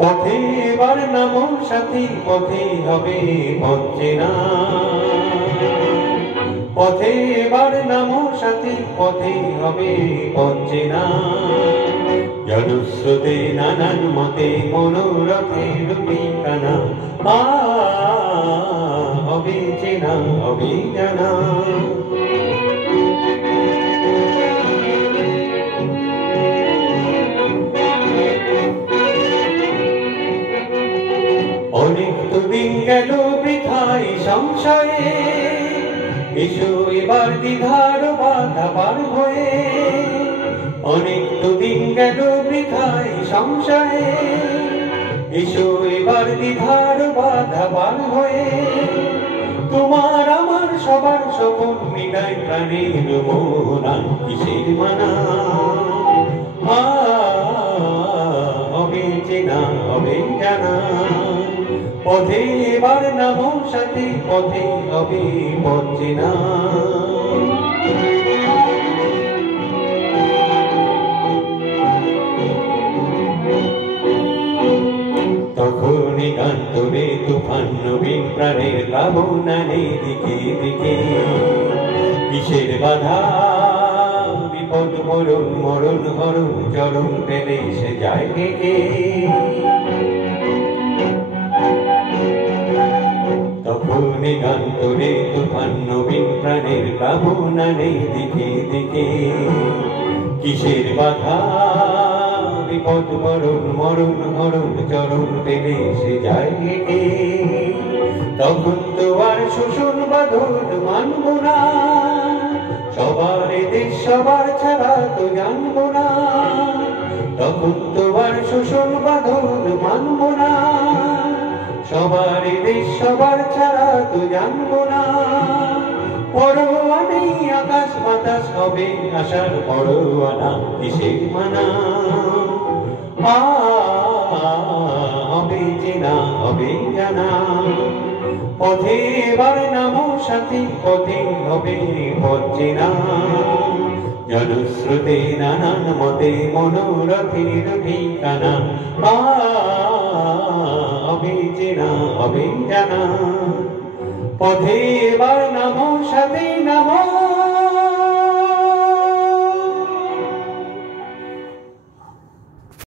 পথে এবার নামো সাথী, পথে হবে পথ চেনা। পথে এবার নামো সাথী, পথে হবে পথ চেনা। জলস্রোতে নানান মতে মনোরথের ঠিকানা, হবে চেনা, হবে জানা। অনেক তো দিন গেল বৃথায় সংশয়ে, এসো এবার দ্বিধার বাধা পার হয়ে। অনেক তো দিন গেল বৃথায় সংশয়ে, এসো এবার দ্বিধার বাধা পার হয়ে। তোমার আমার সবার স্বপন মিলাই প্রাণের মোহনা, কিসের মানা। হবে চেনা, হবে জানা। পথে এবার নামো সাথী, পথে হবে পথ চেনা। তখনই গান তোরে তুফান নবীন প্রাণের ভাবনা নেই দিকে দিকে। কিসের বাধা বিপদ মরণ, মরণ হরণ চরণ পেলে সে যায় ডেকে। তখনই গান তোরে তুফান নবীন প্রাণের ভাবনা নেই দিকে দিকে। কিসের বাধা বিপদ মরণ, মরণ হরণ চরণ পেলে সে যায় হেঁটে। তখন তো আর শোষণ বাঁধন মানব না, সবার দেশ সবার ছাড়া তো জানব না। তখন তো আর শোষণ বাঁধন মানব না, সবার দেশ সবার ছাড়া তো জানব না। পরোয়া নেই আকাশ বাতাস, হবে আশার পরোয়ানা, কিসের মানা। হবে চেনা, হবে জানা। পথে এবার নামো সাথী, পথে হবে পথ চেনা। জলস্রোতে নানান মতে মনোরথের ঠিকানা, হবে চেনা, হবে জানা। পথে এবার নামো